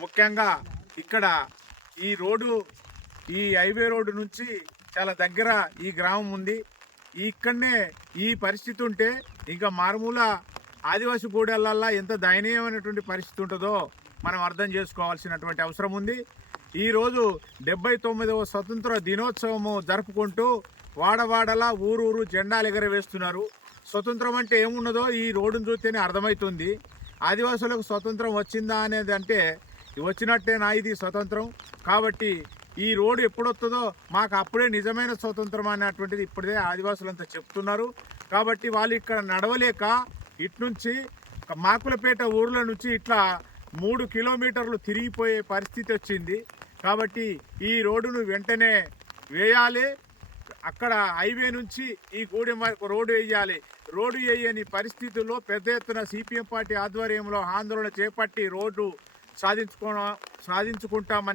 ముఖ్యంగా ఇక్కడ ఈ రోడ్డు ఈ హైవే రోడ్డు నుంచి చాలా దగ్గర ఈ గ్రామం ఉంది. ఇక్కడనే ఈ పరిస్థితి ఉంటే ఇంకా మారుమూల ఆదివాసి గూడెలల్లో ఎంత దయనీయమైనటువంటి పరిస్థితి ఉంటుందో మనం అర్థం చేసుకోవాల్సినటువంటి అవసరం ఉంది. ఈరోజు 79వ స్వతంత్ర దినోత్సవము జరుపుకుంటూ వాడవాడలా ఊరూరు జెండాలు ఎగరవేస్తున్నారు. స్వతంత్రం అంటే ఏమున్నదో ఈ రోడ్డును చూస్తేనే అర్థమవుతుంది. ఆదివాసులకు స్వతంత్రం వచ్చిందా అనేది అంటే వచ్చినట్టేనా ఇది స్వతంత్రం. కాబట్టి ఈ రోడ్డు ఎప్పుడొస్తుందో మాకు అప్పుడే నిజమైన స్వతంత్రం అనేటువంటిది ఇప్పుడే ఆదివాసులంతా చెప్తున్నారు. కాబట్టి వాళ్ళు ఇక్కడ నడవలేక ఇట్నుంచి మాకులపేట ఊర్ల నుంచి ఇట్లా 3 కిలోమీటర్లు తిరిగిపోయే పరిస్థితి వచ్చింది. కాబట్టి ఈ రోడ్డును వెంటనే వేయాలి. అక్కడ హైవే నుంచి ఈ గూడెం వరకు రోడ్డు వేయాలి. రోడ్డు వేయని పరిస్థితుల్లో పెద్ద ఎత్తున సిపిఎం పార్టీ ఆధ్వర్యంలో ఆందోళన చేపట్టి రోడ్డు సాధించుకుంటామని